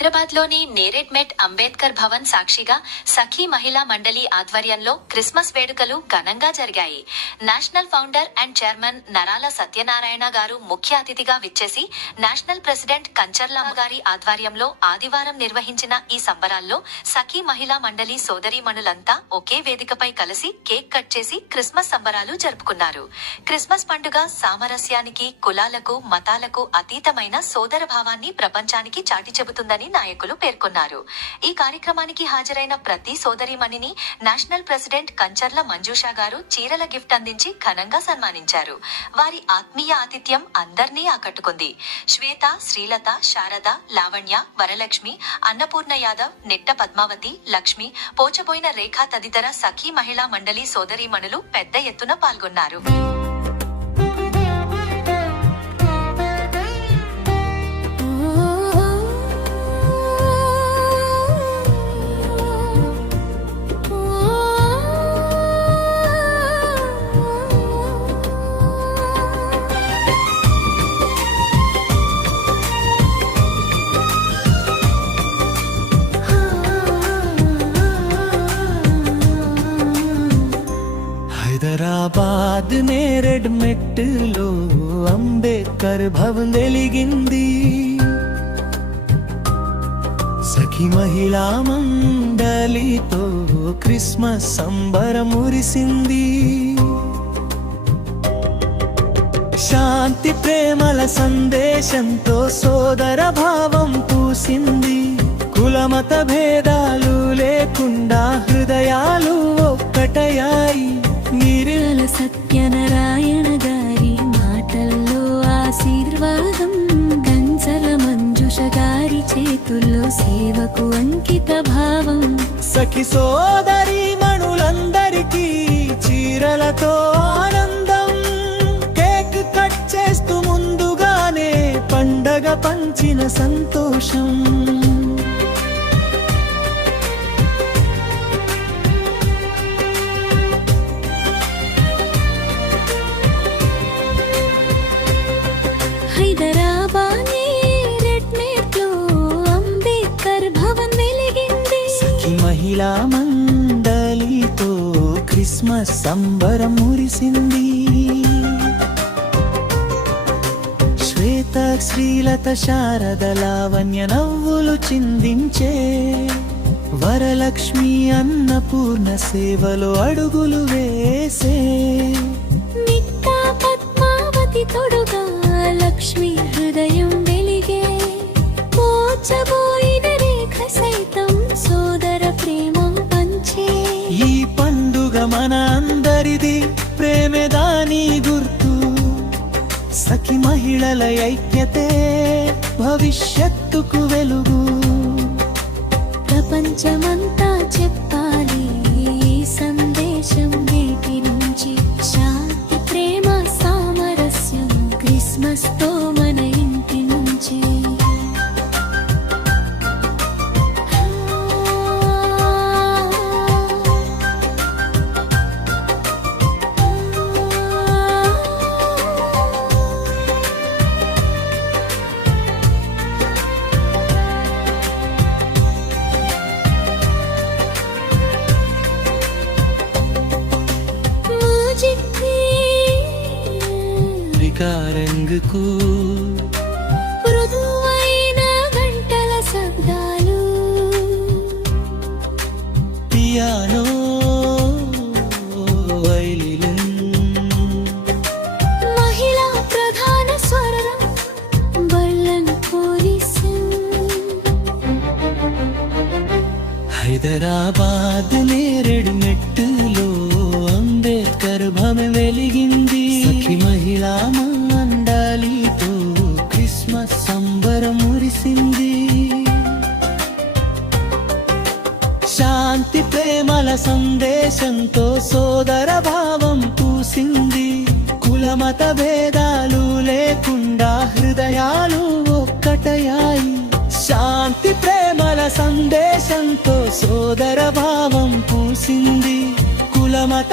హైదరాబాద్లోని నేరేడ్ మెట్ అంబేద్కర్ భవన్ సాక్షిగా సఖీ మహిళా మండలి ఆధ్వర్యంలో క్రిస్మస్ వేడుకలు ఘనంగా జరిగాయి. నేషనల్ ఫౌండర్ అండ్ చైర్మన్ నరాల సత్యనారాయణ గారు ముఖ్య అతిథిగా విచ్చేసి నేషనల్ ప్రెసిడెంట్ కంచర్లమ్మ గారి ఆధ్వర్యంలో ఆదివారం నిర్వహించిన ఈ సంబరాల్లో సఖీ మహిళా మండలి సోదరీమణులంతా ఒకే వేదికపై కలిసి కేక్ కట్ చేసి క్రిస్మస్ సంబరాలు జరుపుకున్నారు. క్రిస్మస్ పండుగ సామరస్యానికి, కులాలకు, మతాలకు అతీతమైన సోదర భావాన్ని ప్రపంచానికి చాటి చెబుతుందని నాయకులు పేర్కొన్నారు. ఈ కార్యక్రమానికి హాజరైన ప్రతి సోదరీమణిని నేషనల్ ప్రెసిడెంట్ కంచర్ల మంజుషా గారు చీరల గిఫ్ట్ అందించి ఘనంగా సన్మానించారు. వారి ఆత్మీయ ఆతిథ్యం అందర్నీ ఆకట్టుకుంది. శ్వేత, శ్రీలత, శారద, లావణ్య, వరలక్ష్మి, అన్నపూర్ణ యాదవ్, నిట్ట పద్మావతి, లక్ష్మి, పోచబోయిన రేఖ తదితర సఖీ మహిళా మండలి సోదరీమణులు పెద్ద ఎత్తున పాల్గొన్నారు. హైదరాబాద్ నేరేడ్ మెట్టులో అంబేద్కర్ భవన్ వెలిగింది. సఖీ మహిళా మండలితో క్రిస్మస్ సంబరం మురిసింది. శాంతి ప్రేమల సందేశంతో సోదర భావం పూసింది. కులమత భేదాలు లేకుండా హృదయాలు ఒక్కటయాయి. నిరాల సత్యనారాయణ గారి మాటల్లో ఆశీర్వాదం, కంచల మంజుష గారి చేతుల్లో సేవకు అంకిత భావం. సఖి సోదరి మణులందరికీ చీరలతో ఆనందం. కేక్ కట్ చేస్తూ ముందుగానే పండగ పంచిన సంతోషం. హైదరాబాద్ నేరేడ్ మెట్లో అంబేద్కర్ భవన్ వెలిగింది. సఖీ మహిళా మండలితో క్రిస్మస్ సంబరం మురిసింది. శ్వేత, శ్రీలత, శారద, లావణ్య నవ్వులు చిందించే. వరలక్ష్మి, అన్నపూర్ణ సేవలో అడుగులు వేసే. నిట్ట పద్మావతి తోడుగా లక్ష్మి హృదయం వెలిగే. పోచబోయిన రేఖ సైతం సోదర ప్రేమ పంచే. ఈ పండుగ మన అందరిది, ప్రేమే దాని గుర్తు. సఖి మహిళల ఐక్యతే భవిష్యత్తుకు వెలుగు. ప్రపంచమంతా చెప్పాలి ఈ సందేశం నేటి నుంచి. శాంతి, ప్రేమ, సామరస్యం క్రిస్మస్ తో మన ఇంటి నుంచి. రంగుకు మృదువైన గంటల శబ్దాలు, పియానో, వైలిన్, మహిళా ప్రధాన స్వరం, బళ్ళను పోలీసు. హైదరాబాద్ నేరేడ్ మెట్టులో అంబేద్కర్ భవన్ వెలిగింది. సఖీ మహిళా మండలితో క్రిస్మస్ సంబరం మురిసింది. శాంతి ప్రేమల సందేశంతో సోదర భావం పూసింది. కులమత భేదాలు లేకుండా హృదయాలు ఒక్కటయాయి. శాంతి ప్రేమల సందేశంతో సోదర భావం పూసింది. కులమత